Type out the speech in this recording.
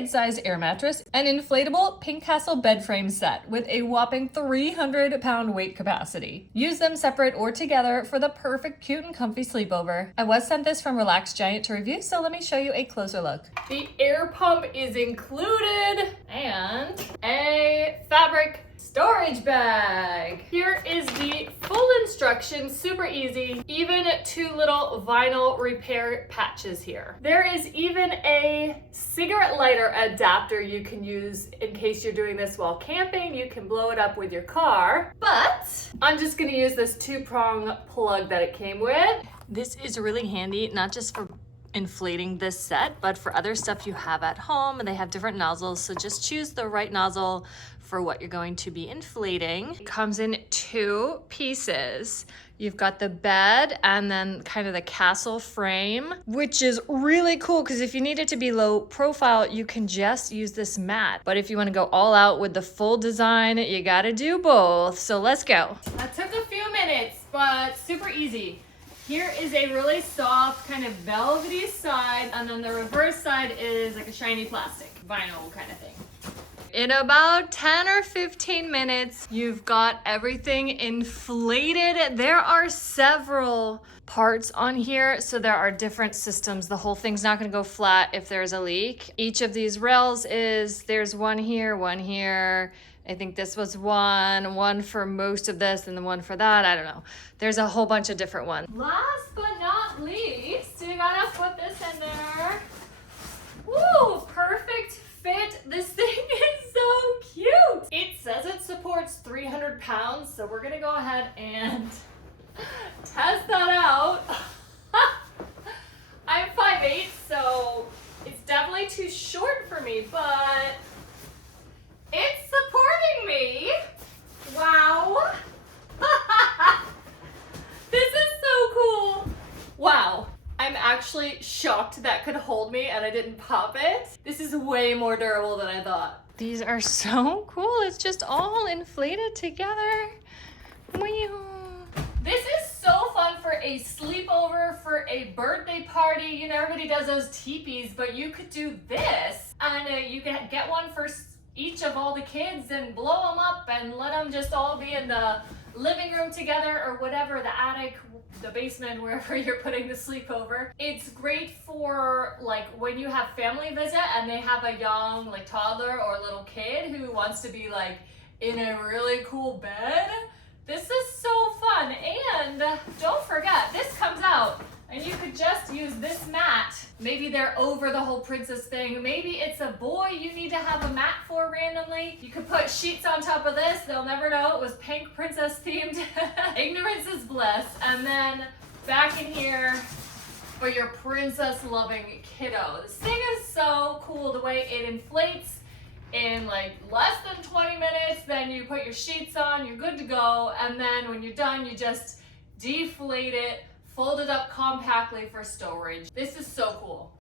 kid-sized air mattress, an inflatable pink castle bed frame set with a whopping 300-pound weight capacity. Use them separate or together for the perfect cute and comfy sleepover. I was sent this from Relaxgiant to review, so let me show you a closer look. The air pump is included and a fabric storage bag. Here is the full instructions, super easy. Even 2 little vinyl repair patches here. There is even a cigarette lighter adapter you can use in case you're doing this while camping. You can blow it up with your car, but I'm just gonna use this 2-prong plug that it came with. This is really handy, not just for inflating this set, but for other stuff you have at home. They have different nozzles, so just choose the right nozzle for what you're going to be inflating. It comes in 2 pieces. You've got the bed and then kind of the castle frame, which is really cool because if you need it to be low profile, you can just use this mat. But if you want to go all out with the full design, you gotta do both. So let's go. That took a few minutes, but super easy. Here is a really soft kind of velvety side, and then the reverse side is like a shiny plastic, vinyl kind of thing. In about 10 or 15 minutes, you've got everything inflated. There are several parts on here, so there are different systems. The whole thing's not gonna go flat if there's a leak. Each of these rails there's one here, one here. I think this was one for most of this and the one for that, I don't know. There's a whole bunch of different ones. Last but not least, you gotta put this in there. Woo, perfect fit. This thing is so cute. It says it supports 300 pounds, so we're gonna go ahead and test that out. I'm 5'8", so it's definitely too short for me, but it's supporting me. Wow. This is so cool. Wow. I'm actually shocked that could hold me and I didn't pop it. This is way more durable than I thought. These are so cool. It's just all inflated together. This is so fun for a sleepover, for a birthday party. You know, everybody does those teepees, but you could do this and you can get one for each of all the kids and blow them up and let them just all be in the living room together or whatever, the attic, the basement, wherever you're putting the sleepover. It's great for like when you have family visit and they have a young like toddler or little kid who wants to be like in a really cool bed. This is so fun. And don't forget, this comes out and you could just use this mat. Maybe they're over the whole princess thing. Maybe it's a boy you need to have a mat for randomly. You could put sheets on top of this. They'll never know it was pink princess themed. Ignorance is bliss. And then back in here for your princess loving kiddo. This thing is so cool the way it inflates in like less than 20 minutes. Then you put your sheets on, you're good to go. And then when you're done, you just deflate it, fold it up compactly for storage. This is so cool.